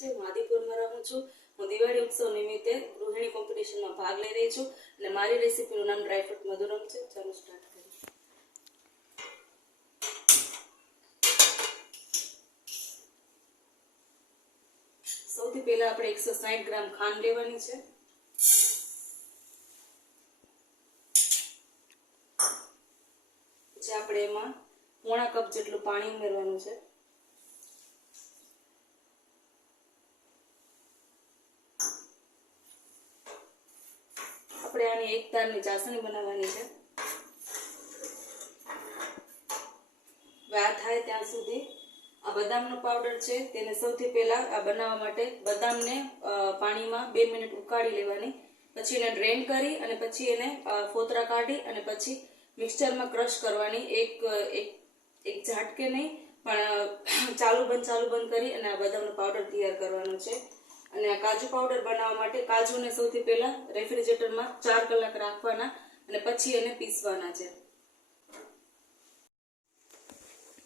છે, હું આદિપુરમાં રહું છું। હું દિવાળી ઉત્સવ નિમિત્તે ગૃહિણી કોમ્પિટિશનમાં ભાગ લઈ રહી છું અને મારી રેસીપીનું નામ ડ્રાયફ્રૂટ મધુરમ છે। ચાલો સ્ટાર્ટ કરીએ। સૌથી પહેલા આપણે 160 ગ્રામ ખાંડ લેવાની છે। પછી આપણે એમાં પોણા કપ જેટલું પાણી ઉમેરવાનું છે। આપણે આની એક તારની ચાસણી બનાવવાની છે। આ થાય ત્યાં સુધી આ બદામનો પાવડર છે તેને સૌથી પહેલા આ બનાવવા માટે બદામને પાણીમાં 2 મિનિટ ઉકાળી લેવાની। પછી એને ડ્રેન કરી અને પછી એને ફોતરા કાઢી અને પછી મિક્સચરમાં ક્રશ કરવાની। એક ઝાટકે નહીં પણ ચાલુ બંધ કરી અને આ બદામનો પાવડર તૈયાર કરવાનો છે। અને આ કાજુ પાવડર બનાવવા માટે કાજુને સૌથી પહેલા રેફ્રિજરેટરમાં 4 કલાક રાખવાના અને પછી એને પીસવાના છે।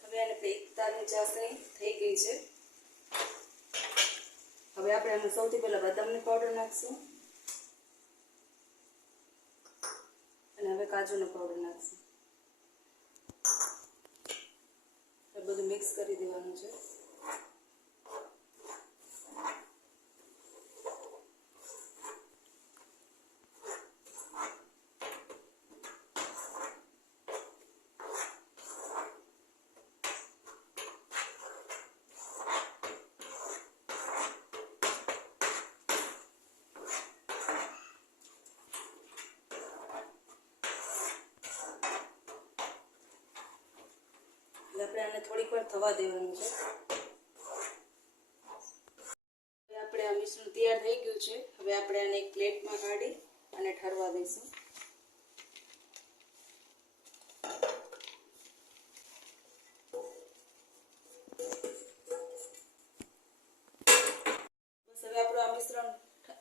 હવે આને એક તારની ચાસણી થઈ ગઈ છે। હવે આપણે આમાં સૌથી પહેલા બદામનો પાવડર નાખશું અને હવે કાજુનો પાવડર નાખશું। બધું મિક્સ કરી દેવાનું છે। આપણે આને થોડીક વાર થવા દેવાનું છે। હવે આપણે આ મિશ્રણ તૈયાર થઈ ગયું છે। હવે આપણે આને એક પ્લેટમાં કાઢી અને ઠરવા દઈશું। બસ હવે આપણું આ મિશ્રણ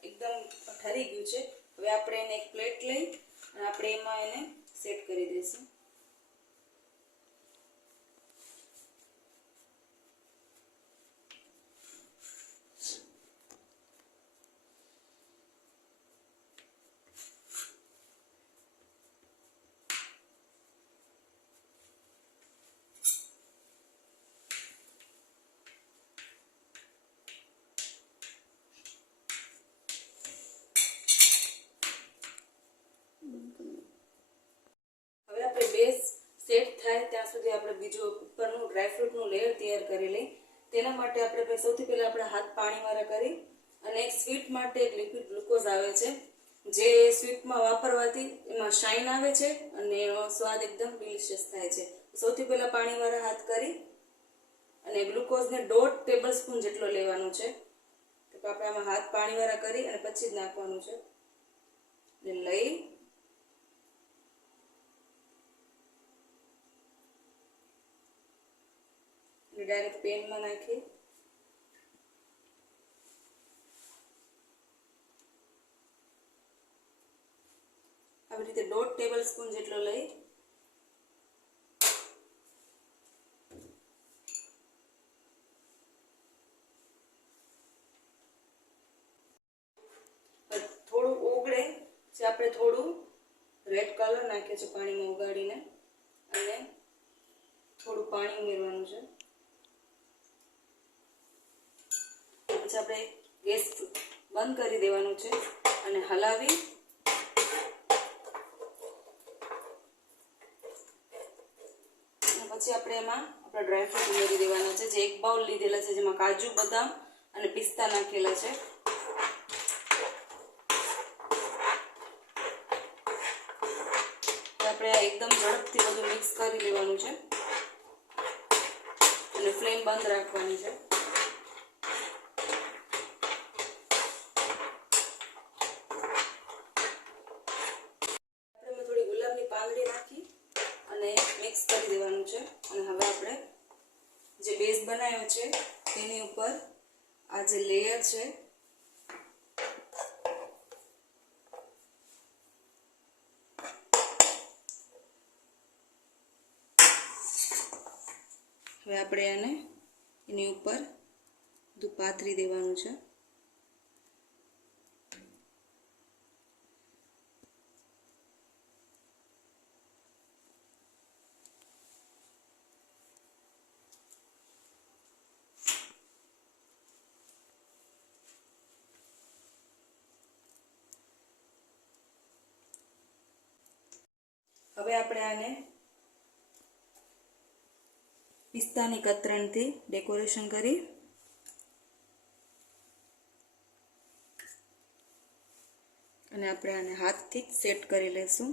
એકદમ ઠરી ગયું છે। હવે આપણે એને એક પ્લેટ લઈ અને આપણે એમાં એને સેટ કરી દઈશું। હવે આપણે બેઝ સેટ થાય ત્યાં સુધી આપણે બીજું ઉપરનું ડ્રાયફ્રૂટનું લેયર તૈયાર કરી લઈ। તેના માટે આપણે સૌથી પહેલા આપણા હાથ પાણીવાળા કરી અને એક સ્વીટ માટે એક લિક્વિડ ગ્લુકોઝ આવે છે જે સ્વીટમાં વાપરવાથી એમાં શાઇન આવે છે અને એનો સ્વાદ એકદમ ડિલિશિયસ થાય છે। સૌથી પહેલા પાણીવાળા હાથ કરી અને ગ્લુકોઝને 1.5 ટેબલસ્પૂન જેટલો લેવાનો છે। તો આપણે આમાં હાથ પાણીવાળા કરી અને પછી જ નાખવાનું છે ને લઈ ડાયરેક્ટ પેનમાં નાખી આવી રીતે 1.5 ટેબલસ્પૂન જેટલો લઈ થોડું ઓગળે છે આપણે થોડું રેડ કલર નાખ્યો છે પાણીમાં ઉગાડીને અને થોડું પાણી ઉમેરવાનું છે। પછી આપણે ગેસ બંધ કરી દેવાનું છે અને હલાવી અને પછી આપણે એમાં આપણા ડ્રાયફ્રૂટ ઉમેરી દેવાના છે જે એક બાઉલ લીધેલા છે જેમાં કાજુ બદામ અને પિસ્તા નાખેલા છે। આપણે આ એકદમ ઝડપથી બધું મિક્સ કરી લેવાનું છે અને ફ્લેમ બંધ રાખવાની છે। પાંદડી નાખી અને મિક્સ કરી દેવાનું છે અને હવે આપણે જે બેઝ બનાવ્યો છે તેની ઉપર આ જે લેયર છે હવે આપણે આને એની ઉપર બધું પાથરી દેવાનું છે. હવે આપણે આને પિસ્તાની કતરણથી ડેકોરેશન કરી અને આપણે આને હાથથી સેટ કરી લેશું.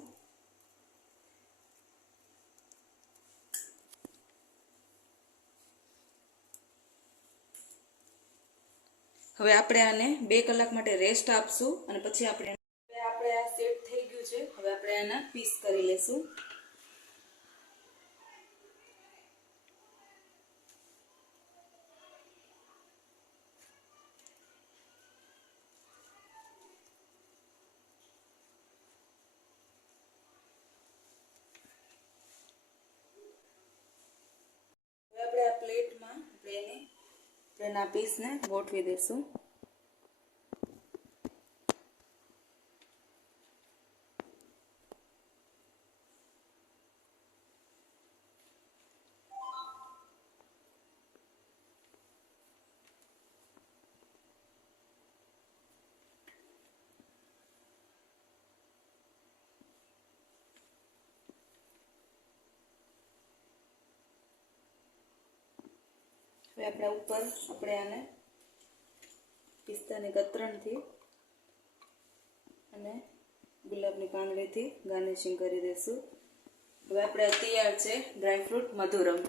હવે આપણે આને 2 કલાક માટે રેસ્ટ આપશું અને પછી આપણે આ સેટ થઈ ગયું છે. હવે આપણે આના પીસ કરી લેશું. હવે આપણે આ પ્લેટમાં એના પીસને ગોઠવી દઈશું. હવે આપણા ઉપર આપણે આને પિસ્તાની કતરણથી અને ગુલાબની પાંદડીથી ગાર્નિશિંગ કરી દઈશું. હવે આપણે તૈયાર છે ડ્રાયફ્રૂટ મધુરમ.